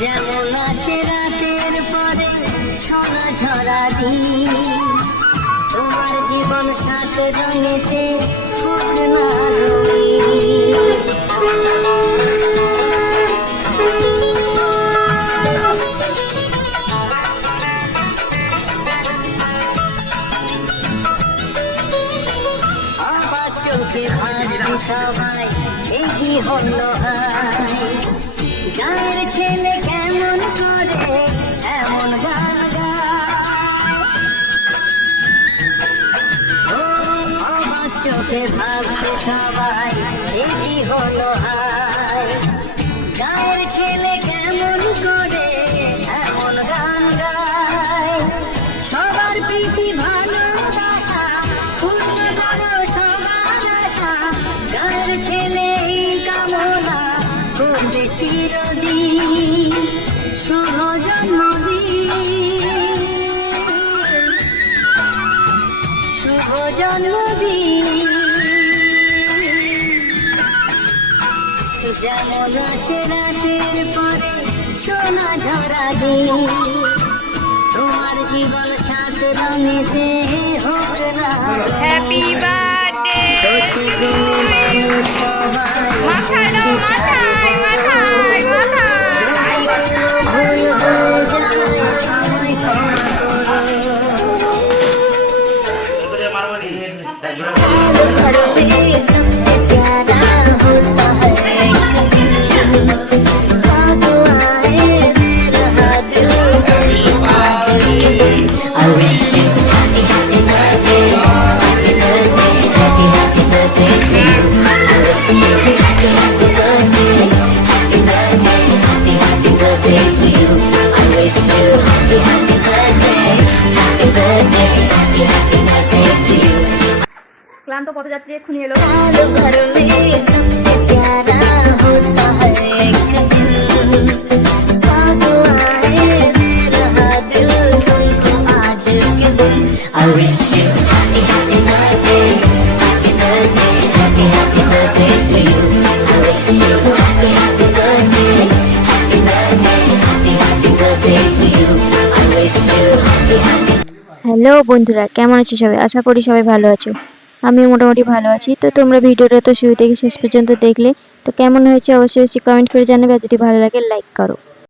যেমন আসে রাতের পরে সোনা ঝরা দিন, তোমার জীবন সাত রঙেতে হোক না রঙিন। অবাক চোখে ভাবছে সবাই এই কি হলো হায়, গায়ের ছেলে কেমন করে এমন গান গায়। অবাক চোখে ভাবছে সবাই এই কি হলো হায়, গায়ের ছেলে কেমন করে এমন গান গায়। সবার প্রীতি ভালোবাসা পূর্ণ করো সবার আশা, গায়ের ছেলে এই কামনা করবে চিরদিন। শুভ জন্মদিন, শুভ জন্মদিন। যেমন আসে রাতের পরে সোনা ঝরা দিন, তোমার জীবন সাত রঙেতে হোক না। হ্যাপি বার্থডে মানুষ সবাই মাথায় দাও, মাথায় মাথায় মাথায়। ভুল হয়ে যায় আমায় ক্ষমা করো। सबसे प्यारा होता है एक दिन, साथ आए मेरा दिल आज के दिन। I wish you happy happy birthday, happy birthday, happy happy birthday to you. I wish you happy happy birthday, happy birthday, happy happy birthday to you. I wish you happy happy birthday, happy birthday, happy happy birthday to you. ক্লান্ত পথযাত্রী এক্ষুনি এলো। साल भर में सबसे प्यारा होता है एक दिन, साथ आए मेरा दिल तुमको आज के दिन। I wish you happy happy birthday, happy birthday, happy happy birthday to you. I wish you happy happy birthday, happy birthday, happy happy birthday to you. I wish you happy happy। Hello বন্ধুরা, কেমন আছো সবাই? আশা করি সবাই ভালো আছো। আমি মোটামুটি ভালো আছি। তো তোমরা ভিডিওটা তো শুরু থেকে শেষ পর্যন্ত দেখলে, তো কেমন হয়েছে অবশ্যই কমেন্ট করে জানাবে, আর যদি ভালো লাগে লাইক করো।